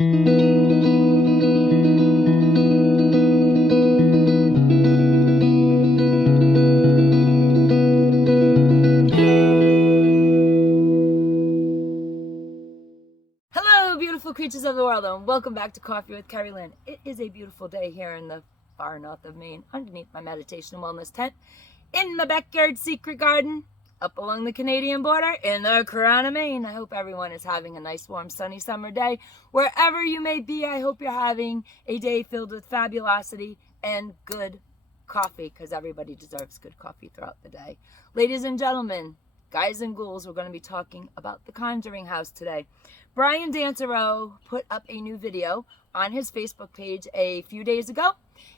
Hello, beautiful creatures of the world, and welcome back to Coffee with Kerri-Lynn. It is a beautiful day here in the far north of Maine, underneath my meditation and wellness tent, in my backyard secret garden, up along the Canadian border, in the crown of Maine. I hope everyone is having a nice, warm, sunny summer day. Wherever you may be, I hope you're having a day filled with fabulosity and good coffee, because everybody deserves good coffee throughout the day. Ladies and gentlemen, guys and ghouls, we're going to be talking about the Conjuring House today. Brian Dansereau put up a new video on his Facebook page a few days ago,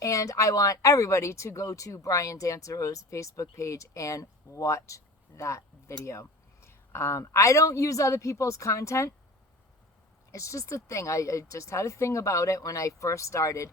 and I want everybody to go to Brian Dansereau's Facebook page and watch that video. I don't use other people's content. It's just a thing. I just had a thing about it when I first started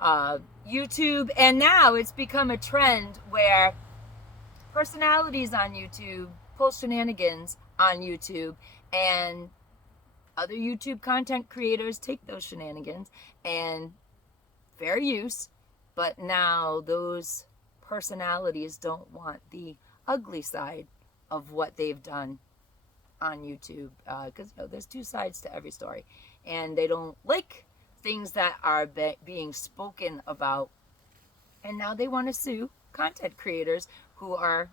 YouTube, and now it's become a trend where personalities on YouTube pull shenanigans on YouTube, and other YouTube content creators take those shenanigans and fair use, but now those personalities don't want the ugly side of what they've done on YouTube, because there's two sides to every story, and they don't like things that are being spoken about, and now they want to sue content creators who are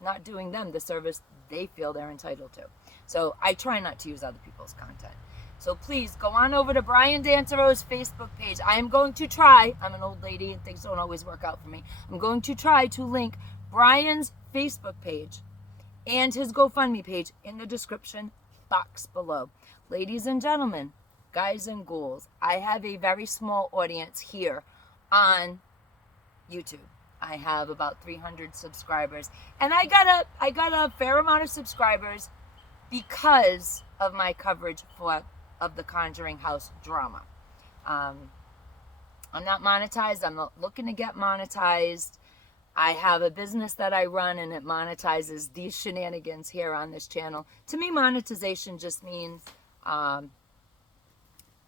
not doing them the service they feel they're entitled to. So I try not to use other people's content. So please go on over to Brian Dansereau's Facebook page. I am going to try, I'm an old lady and things don't always work out for me. I'm going to try to link Brian's Facebook page and his GoFundMe page in the description box below. Ladies and gentlemen, guys and ghouls, I have a very small audience here on YouTube. I have about 300 subscribers, and I got a fair amount of subscribers because of my coverage of the Conjuring House drama. I'm not monetized. I'm not looking to get monetized. I have a business that I run, and it monetizes these shenanigans here on this channel. To me, monetization just means that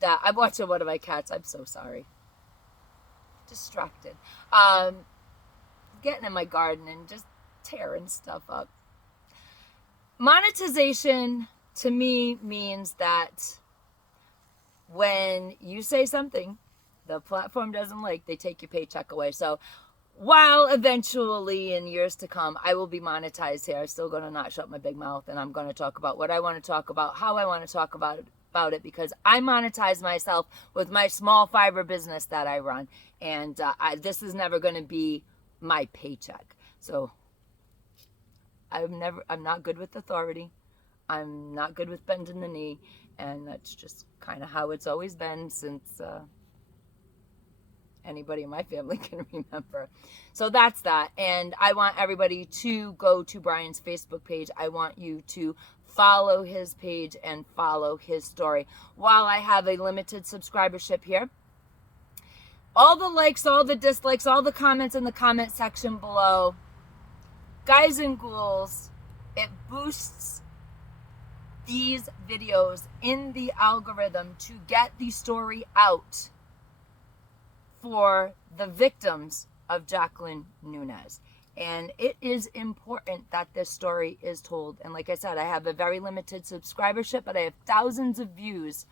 I'm watching one of my cats. I'm so sorry. Distracted. Getting in my garden and just tearing stuff up. Monetization to me means that when you say something the platform doesn't like, they take your paycheck away. So while eventually in years to come I will be monetized here, I'm still going to not shut my big mouth, and I'm going to talk about what I want to talk about, how I want to talk about it, because I monetize myself with my small fiber business that I run, and this is never going to be my paycheck. So I'm not good with authority. I'm not good with bending the knee, and that's just kind of how it's always been since anybody in my family can remember. So that's that, and I want everybody to go to Brian's Facebook page. I want you to follow his page and follow his story. While I have a limited subscribership here, all the likes, all the dislikes, all the comments in the comment section below, guys and ghouls, it boosts these videos in the algorithm to get the story out for the victims of Jaquline Nunez. And it is important that this story is told. And like I said, I have a very limited subscribership, but I have thousands of views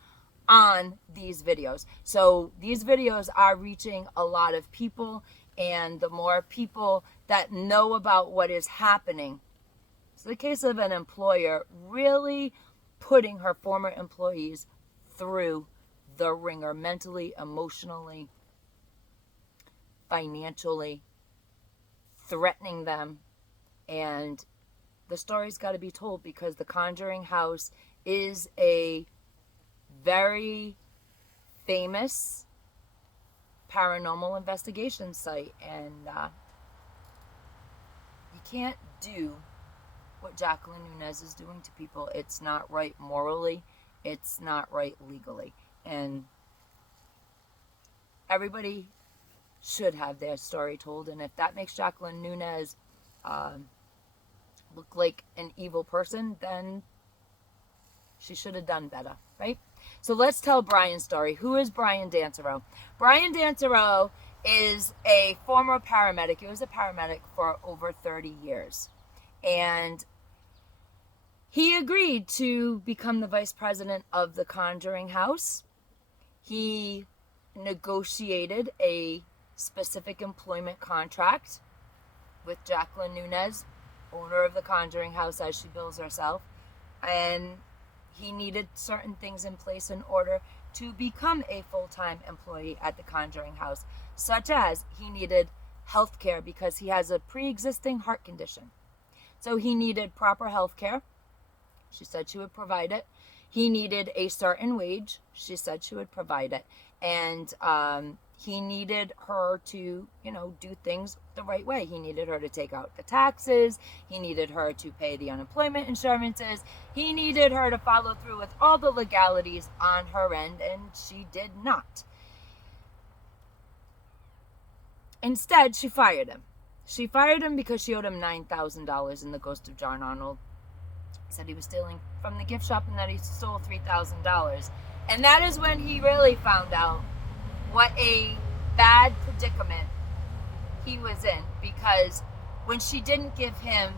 on these videos. So these videos are reaching a lot of people, and the more people that know about what is happening. It's the case of an employer really putting her former employees through the ringer, mentally, emotionally, financially, threatening them. And the story's got to be told, because the Conjuring House is a very famous paranormal investigation site, and you can't do what Jaquline Nunez is doing to people. It's not right morally, it's not right legally, and everybody should have their story told. And if that makes Jaquline Nunez look like an evil person, then she should have done better, right? So let's tell Brian's story. Who is Brian Dansereau? Brian Dansereau is a former paramedic. He was a paramedic for over 30 years. And he agreed to become the vice president of the Conjuring House. He negotiated a specific employment contract with Jaquline Nunez, owner of the Conjuring House, as she bills herself. And he needed certain things in place in order to become a full-time employee at the Conjuring House, such as he needed health care because he has a pre-existing heart condition. So he needed proper health care. She said she would provide it. He needed a certain wage. She said she would provide it. And he needed her to, do things the right way. He needed her to take out the taxes. He needed her to pay the unemployment insurances. He needed her to follow through with all the legalities on her end, and she did not. Instead, she fired him. She fired him because she owed him $9,000 in the ghost of John Arnold. Said he was stealing from the gift shop and that he stole $3,000. And that is when he really found out what a bad predicament he was in, because when she didn't give him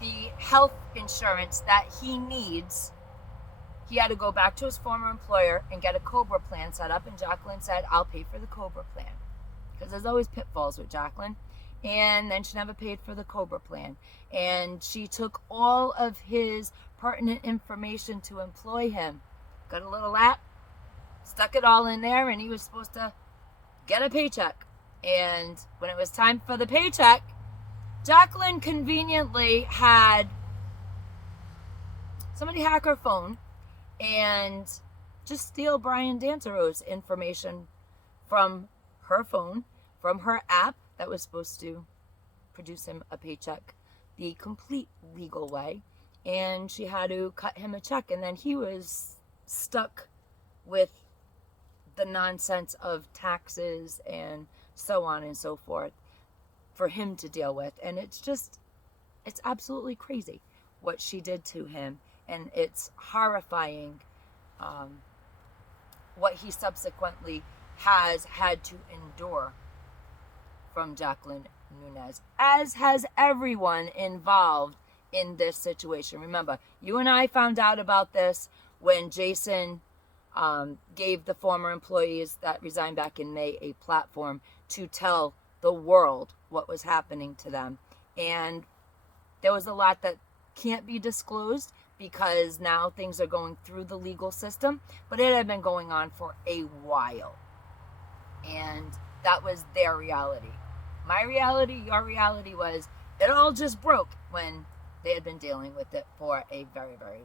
the health insurance that he needs, he had to go back to his former employer and get a COBRA plan set up. And Jaquline said, I'll pay for the COBRA plan. Because there's always pitfalls with Jaquline. And then she never paid for the COBRA plan. And she took all of his pertinent information to employ him. Got a little app, stuck it all in there, and he was supposed to get a paycheck. And when it was time for the paycheck, Jaquline conveniently had somebody hack her phone and just steal Brian Dansereau's information from her phone, from her app that was supposed to produce him a paycheck the complete legal way. And she had to cut him a check. And then he was stuck with the nonsense of taxes and so on and so forth for him to deal with. And it's absolutely crazy what she did to him. And it's horrifying what he subsequently has had to endure from Jaquline Nunez, as has everyone involved in this situation. Remember, you and I found out about this when Jason gave the former employees that resigned back in May a platform to tell the world what was happening to them. And there was a lot that can't be disclosed because now things are going through the legal system, but it had been going on for a while. And that was their reality. My reality, your reality was it all just broke when they had been dealing with it for a very, very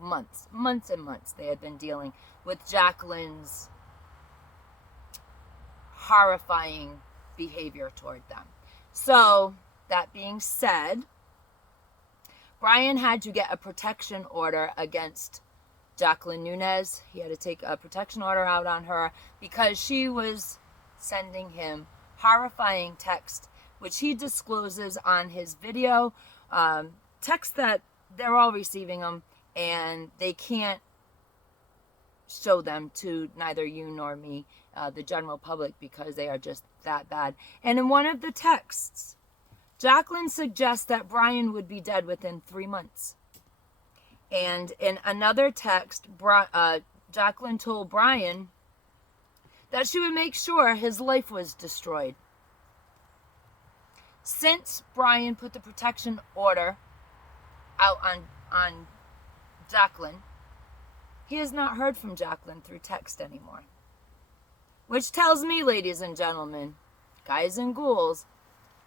months and months. They had been dealing with Jaqueline's horrifying behavior toward them. So, that being said, Brian had to get a protection order against Jaquline Nunez. He had to take a protection order out on her because she was sending him horrifying text, which he discloses on his video. Text that they're all receiving them, and they can't show them to neither you nor me, the general public, because they are just that bad. And in one of the texts, Jaquline suggests that Brian would be dead within 3 months. And in another text, Jaquline told Brian that she would make sure his life was destroyed. Since Brian put the protection order out on Jaquline, he has not heard from Jaquline through text anymore. Which tells me, ladies and gentlemen, guys and ghouls,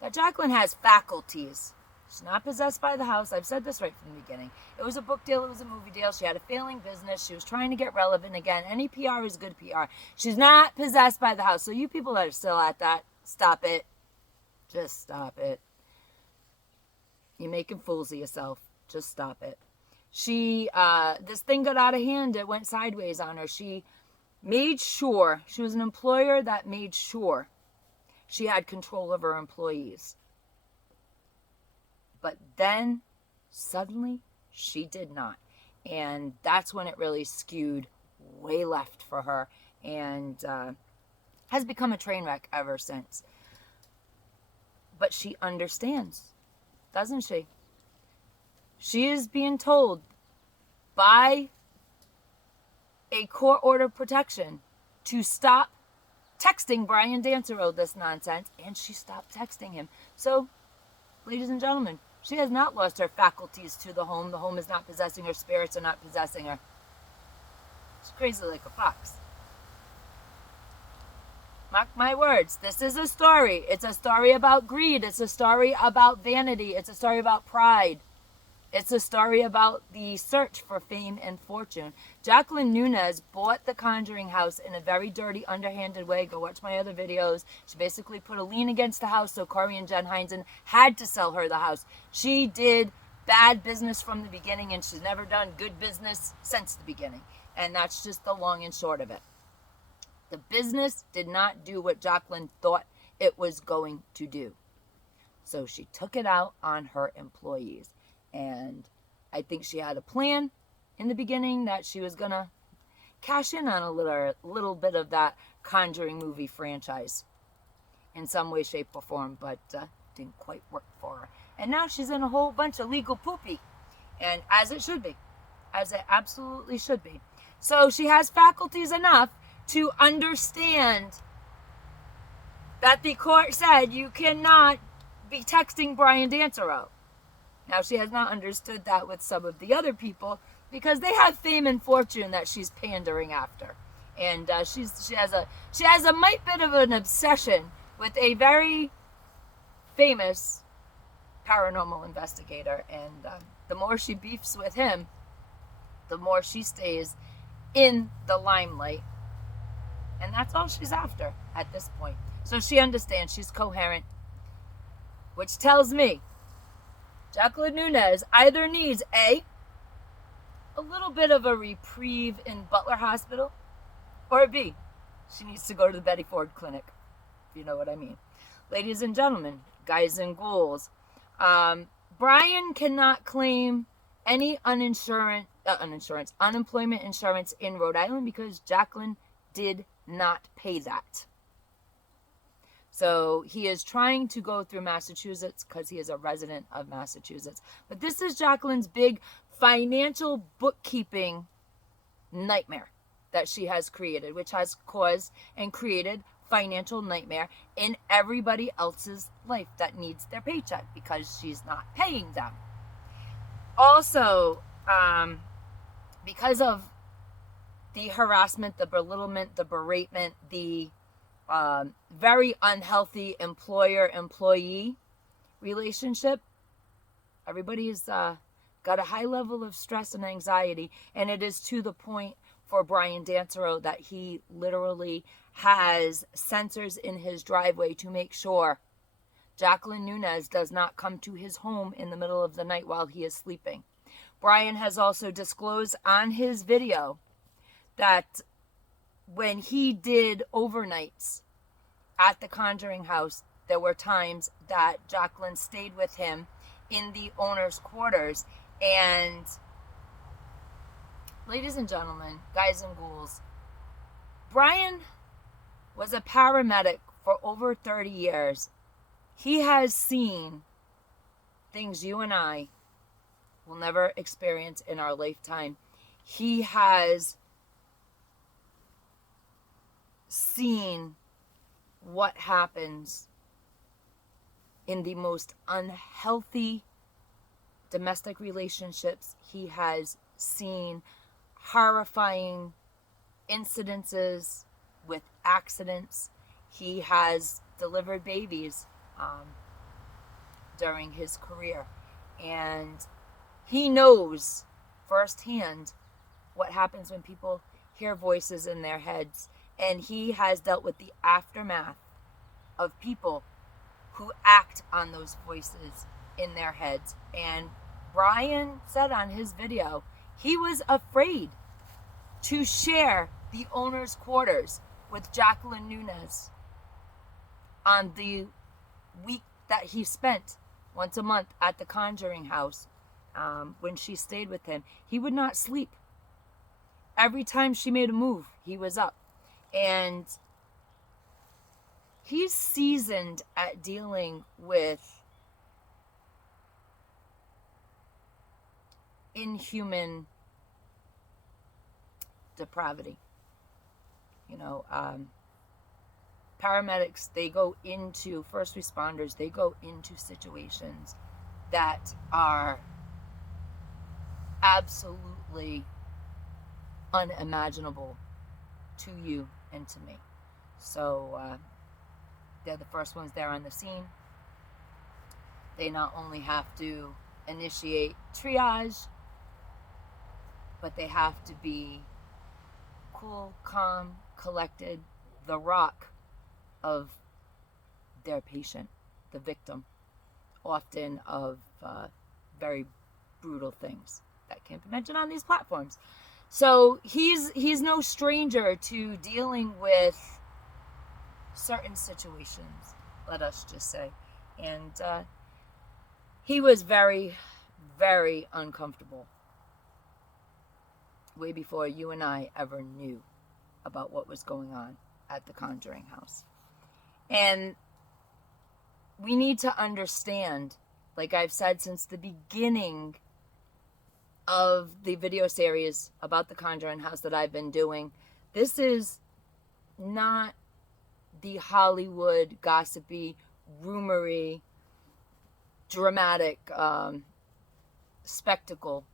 that Jaquline has faculties. She's not possessed by the house. I've said this right from the beginning. It was a book deal. It was a movie deal. She had a failing business. She was trying to get relevant again. Any PR is good PR. She's not possessed by the house. So you people that are still at that, stop it. Just stop it. You're making fools of yourself. Just stop it. This thing got out of hand. It went sideways on her. She made sure, she was an employer that made sure she had control of her employees. But then, suddenly, she did not. And that's when it really skewed way left for her, and has become a train wreck ever since. But she understands, doesn't she? She is being told by a court order protection to stop texting Brian Dansereau this nonsense, and she stopped texting him. So, ladies and gentlemen, she has not lost her faculties to the home. The home is not possessing her. Spirits are not possessing her. She's crazy like a fox. Mark my words. This is a story. It's a story about greed. It's a story about vanity. It's a story about pride. It's a story about the search for fame and fortune. Jaquline Nunez bought the Conjuring House in a very dirty, underhanded way. Go watch my other videos. She basically put a lien against the house, so Corey and Jen Heinzen had to sell her the house. She did bad business from the beginning, and she's never done good business since the beginning. And that's just the long and short of it. The business did not do what Jaquline thought it was going to do. So she took it out on her employees. And I think she had a plan in the beginning that she was going to cash in on a little bit of that Conjuring movie franchise in some way, shape, or form, but didn't quite work for her. And now she's in a whole bunch of legal poopy, and as it should be, as it absolutely should be. So she has faculties enough to understand that the court said you cannot be texting Brian Dansereau. Now, she has not understood that with some of the other people because they have fame and fortune that she's pandering after. And she has a mite bit of an obsession with a very famous paranormal investigator. And the more she beefs with him, the more she stays in the limelight. And that's all she's after at this point. So she understands, she's coherent, which tells me Jaquline Nunez either needs a little bit of a reprieve in Butler Hospital, or B, she needs to go to the Betty Ford Clinic, if you know what I mean. Ladies and gentlemen, guys and ghouls, Brian cannot claim any unemployment insurance in Rhode Island because Jaquline did not pay that. So he is trying to go through Massachusetts because he is a resident of Massachusetts. But this is Jaqueline's big financial bookkeeping nightmare that she has created, which has caused and created financial nightmare in everybody else's life that needs their paycheck because she's not paying them. Also, because of the harassment, the belittlement, the beratement, the very unhealthy employer-employee relationship, everybody's got a high level of stress and anxiety, and it is to the point for Brian Dansereau that he literally has sensors in his driveway to make sure Jaquline Nunez does not come to his home in the middle of the night while he is sleeping. Brian has also disclosed on his video that when he did overnights at the Conjuring House, there were times that Jaquline stayed with him in the owner's quarters. And ladies and gentlemen, guys and ghouls, Brian was a paramedic for over 30 years. He has seen things you and I will never experience in our lifetime. He has seen what happens in the most unhealthy domestic relationships. He has seen horrifying incidences with accidents. He has delivered babies during his career, and he knows firsthand what happens when people hear voices in their heads. And he has dealt with the aftermath of people who act on those voices in their heads. And Brian said on his video, he was afraid to share the owner's quarters with Jaquline Nunez on the week that he spent once a month at the Conjuring House when she stayed with him, he would not sleep. Every time she made a move, he was up. And he's seasoned at dealing with inhuman depravity. Paramedics, they go into, first responders, they go into situations that are absolutely unimaginable to you and to me. So they're the first ones there on the scene. They not only have to initiate triage, but they have to be cool, calm, collected, the rock of their patient, the victim, often of very brutal things that can't be mentioned on these platforms. So he's no stranger to dealing with certain situations, let us just say. And he was very, very uncomfortable way before you and I ever knew about what was going on at the Conjuring House. And we need to understand, like I've said since the beginning of the video series about the Conjuring House that I've been doing, this is not the Hollywood, gossipy, rumory, dramatic spectacle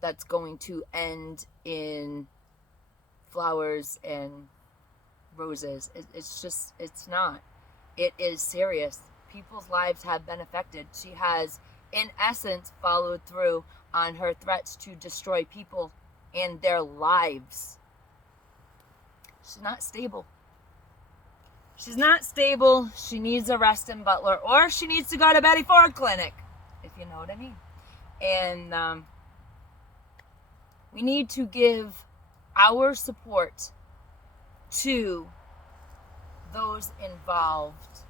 that's going to end in flowers and roses. It's not. It is serious. People's lives have been affected. She has, in essence, followed through on her threats to destroy people and their lives. She's not stable. She's not stable. She needs a Reston Butler, or she needs to go to Betty Ford Clinic, if you know what I mean. And we need to give our support to those involved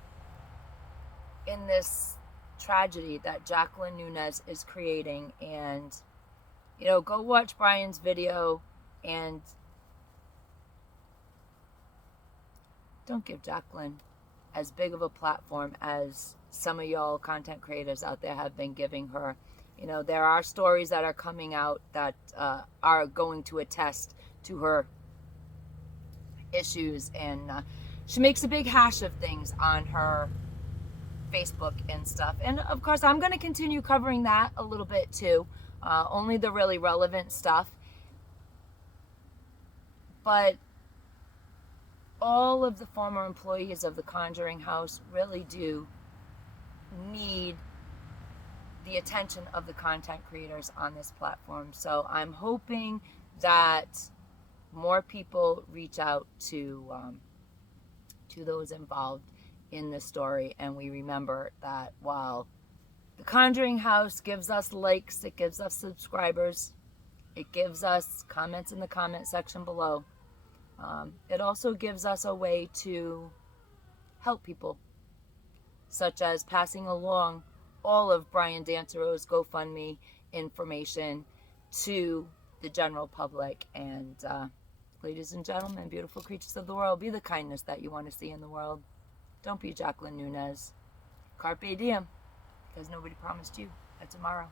in this tragedy that Jaquline Nunez is creating. And, go watch Brian's video and don't give Jaquline as big of a platform as some of y'all content creators out there have been giving her. There are stories that are coming out that are going to attest to her issues, and she makes a big hash of things on her Facebook and stuff. And of course, I'm going to continue covering that a little bit too, only the really relevant stuff. But all of the former employees of the Conjuring House really do need the attention of the content creators on this platform. So I'm hoping that more people reach out to those involved in this story, and we remember that while the Conjuring House gives us likes, it gives us subscribers, it gives us comments in the comment section below, it also gives us a way to help people, such as passing along all of Brian Dansereau's GoFundMe information to the general public. And ladies and gentlemen, beautiful creatures of the world, be the kindness that you want to see in the world. Don't be Jaquline Nunez. Carpe Diem, because nobody promised you a tomorrow.